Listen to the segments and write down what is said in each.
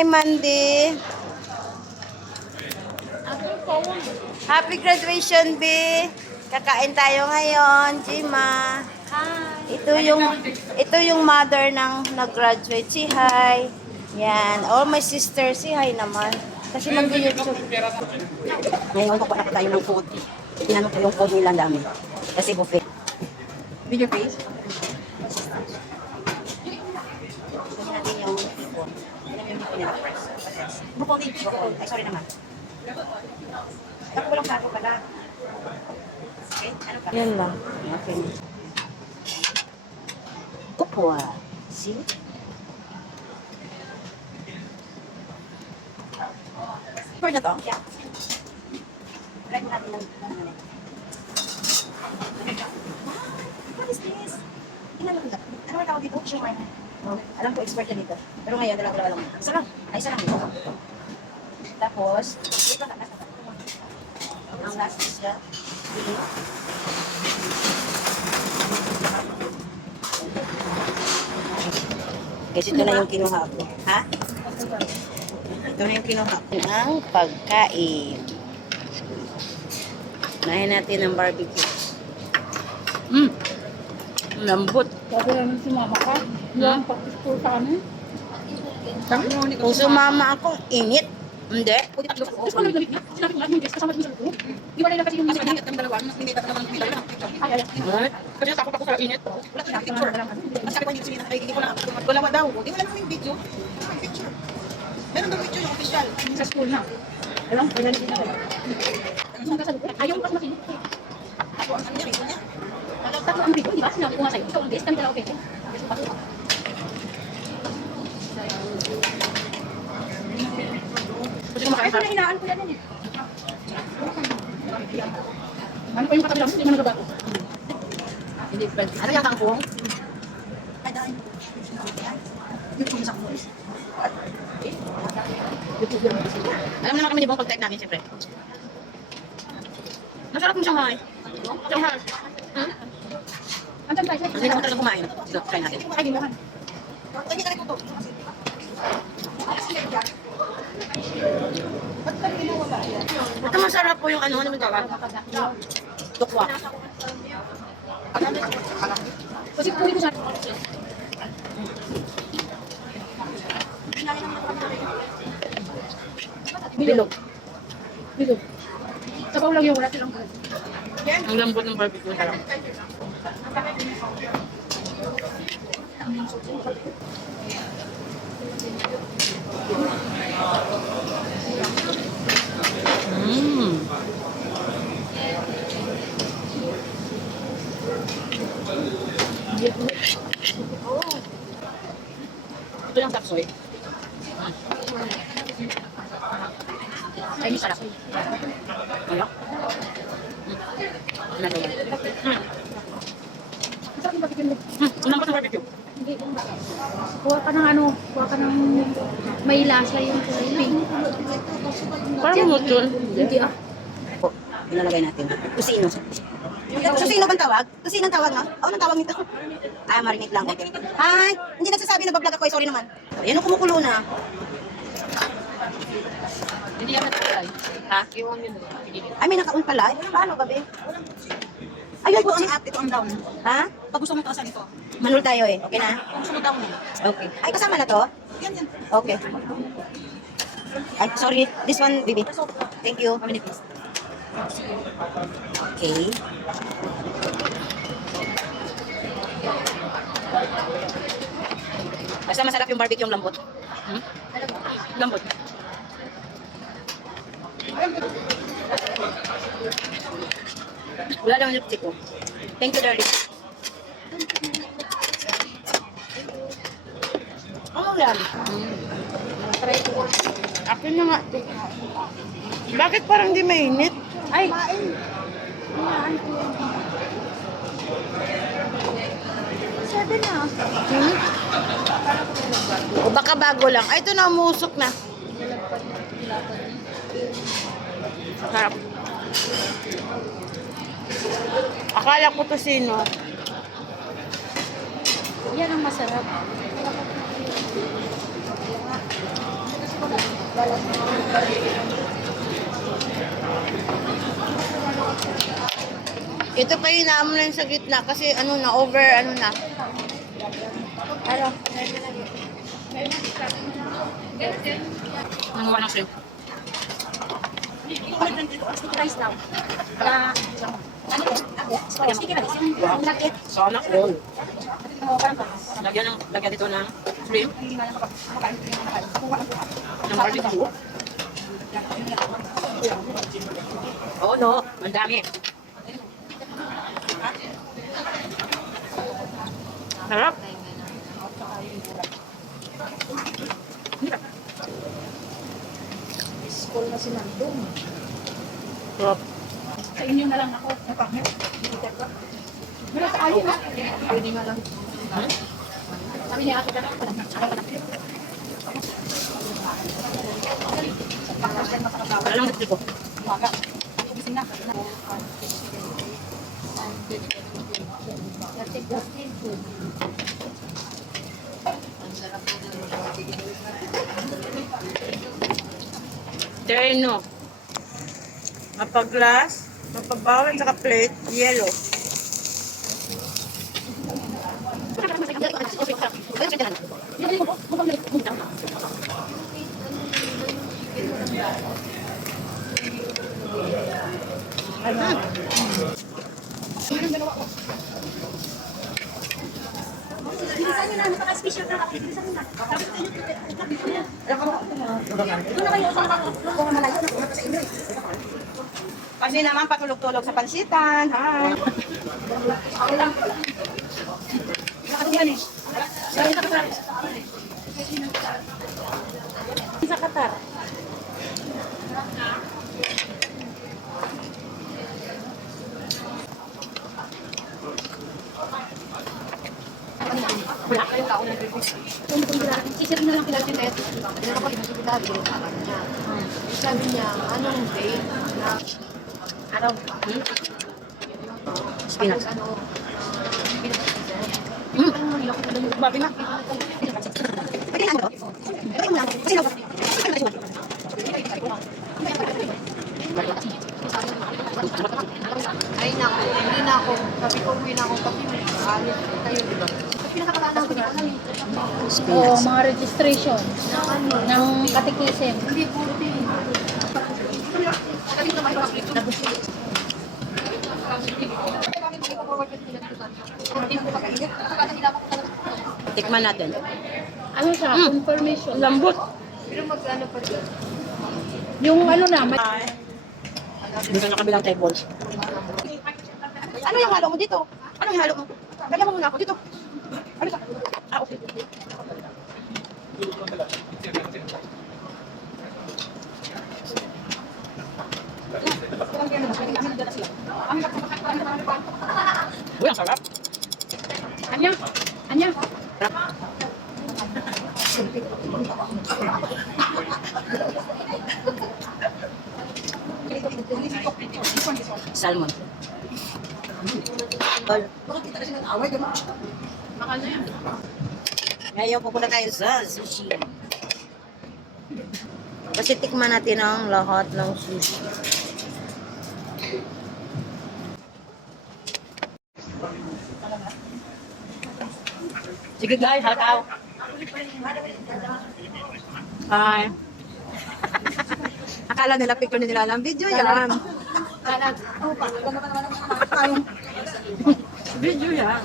Hi, Mandy. Happy graduation, B. Kakain tayo ngayon, Jima. Ito yung mother ng nag-graduate. Si hi. Yan. Oh, my sister, si hi naman. Kasi nag-YouTube. Ngayon, kukuha ko tayo ng food. Tinanong ko yung food nila ang dami. Kasi buffet. Video face? Kasi natin yung food. Yan yung pinila first. Bukol din. Bukol. Ay, sorry naman. Tapos walang plato pala. Okay, ano pa? Yan lang. Okay. Kukuha. See? For na to? Yeah. Try natin ng what is this? Tingnan mo. Ano ang tawag dito? Shumai. Alam ko, expert na dito. Pero ngayon, dalawa lang. Isa lang. Ay, isa lang dito. Tapos, ito na. Ang last is siya. Guys, ito na yung kinuha ko. Ha? Ito na yung kinuha ko. Ang pagkain. Nahin natin ang barbecue. Lambot. Sabi naman si mama ka, yung pag-school sa amin. Kung sumama ako, init. Hindi. Tapos ko naglamit niya, sinabi ko lahat yung guest, kasama din sa loob. Di ba na kasi yung nasa kanya, kami dalawa, hindi tayo naman kumila lang. Ay. Kasi takot ako sa init. Wala ko picture. Ang sabi ko hindi sila, hindi ko na, wala daw. Di wala naman yung video. Picture. Meron daw video yung official. Sa school na. Alam, wala na sila. Ayaw mo kasi makinig. Ako ang kanya, video niya. Tatlo ang video, di ba? Sinabi ko nga sa'yo. Ikaw ang guest, kami dalawa okay. Ay, pinahinaan ko yan eh. Ano pa yung katabi lang? Hindi mo nagabato. Hindi, Ano yung kangkong? Alam naman kami di bang pag-type namin, siyempre. Masarap yung Shanghai. Shanghai. Andiyan tayo. Hindi naman talaga kumain. Dito, try natin. Ay, gimuhan. Ito masarap po yung ano mo tawag? Tukwa. Kasi kunin ko sa... Bilog. Bilog. Sabaw lang yung wala silang bread. Ang lambot ng barbecue. Sarap. Ito yung taksoy. Ay, masarap. Ano? Ano ba? Masarap yung barbecue mo. Lambot ng barbecue. Hindi. Kuha ka ng ano, kuha ka ng may lasa yung pink. Parang mutul. Hindi ah. Po, ilalagay natin. Kusino. Kusino bang tawag? Kusino ang tawag, no? Oo, ang tawag nito. Ah, marinate lang. Okay. Hi! Hindi nagsasabi na bablog ako. Sorry naman. Ayan, ang kumukulo na. Hindi yan natapalay. Ha? Iwan yun. Ay, may naka-on pala. Paano ba, be? Ay, ito ang up. Ito ang down. Ha? Pag gusto mo taasan ito. Manul tayo eh. Okay na? Pag gusto mo down yan. Okay. Ay, kasama na to? Yan, yan. Okay. Ay, sorry. This one, baby. Thank you. How many please? Okay. Basta masarap yung barbecue yung lambot. Lambot. Wala lang yung lipstick ko. Thank you, darling. Ano yan? Akin na nga. Bakit parang di mainit? Ay! Sabi na. O baka bago lang. Ay, ito na, umusok na. Sarap. Akala ko to sino. Yan ang masarap. Ito pa yung naam lang sa gitna kasi ano na, over ano na. Ano? Nanguha ng shrimp. Sana all. Lagyan dito ng shrimp. Ng barbecue. Oo, no. Ang dami. Sarap. School na si Nandong. Sarap. Sa inyo na lang ako. Napangit. Pero sa akin na. Pwede nga lang. Sabi niya ako na lang. Wala lang dito ko. Umaga. Gising na. Terno. Mapag-glass, mapag-bawal, saka plate, yellow. Kasi naman patulog-tulog sa pansitan. Hi. Sa Qatar. Wala kayong tao na sisir na lang kila si Tess. Meron ako inasipitado sa kanya. Sabi niya, anong date na araw? Spinach. Ano? Babi na. Ay nako, hindi na ako. Sabi ko, uwi na ako kasi may alis tayo, di ba? Kasi pinakakalalang ko na kami. Spinach. mga registration ng katikisim. Hindi po din. Tikman natin. Ano siya? Confirmation. Lambot. Pero mag-ano pa dyan? Yung ano na, may... Dito sa kabilang table. Ano yung halo mo dito? Ano yung halo mo? Lagyan mo muna ako dito. Ano ka? Ah, okay. Uy, ang sarap. Anya? Anya? Salmon. Ngayon pupunta tayo sa sushi. Kasi tikman natin ang lahat ng sushi. Sige guys, hataw. Hi. Akala nila picture nila lang video yan. Video yan.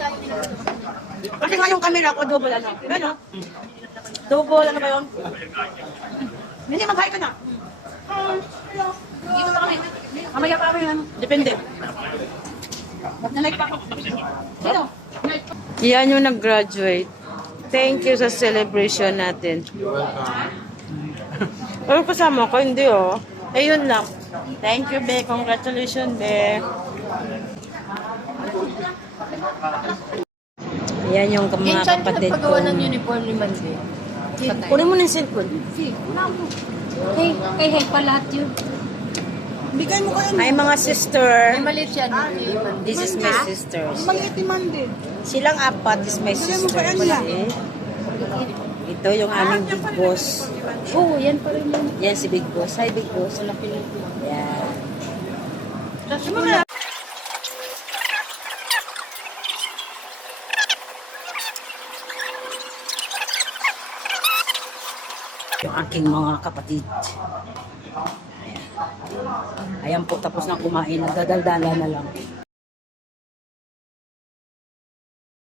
Kasi nga yung camera ko double ano. Ano? Double ano ba yun? Hindi, mag-hi ka na. Hello. Dito na kami. Mamaya pa kami ano. Depende. Mag-like pa ako. Sino? Yan yung nag-graduate. Thank you sa celebration natin. Pero kasama ko, hindi oh. Ayun lang. Thank you, Be. Congratulations, Be. Yan yung mga kapatid ko. Paggawa ng uniform ni Mande. Kunin mo na yung cellphone. Kay help pa lahat yun. Bigay mo kayo. Ay, mga sister. May maliit yan. This is my sisters. Maliit ni Mande. Silang apat is my Bigay mo sister. kay Anya. Ito yung aming big boss. Oo, Yan pa rin yung Yan si Big Boss. Hi, Big Boss. Yan. Yung aking mga kapatid. Ayan po, tapos na kumain. Nagdadaldala na lang.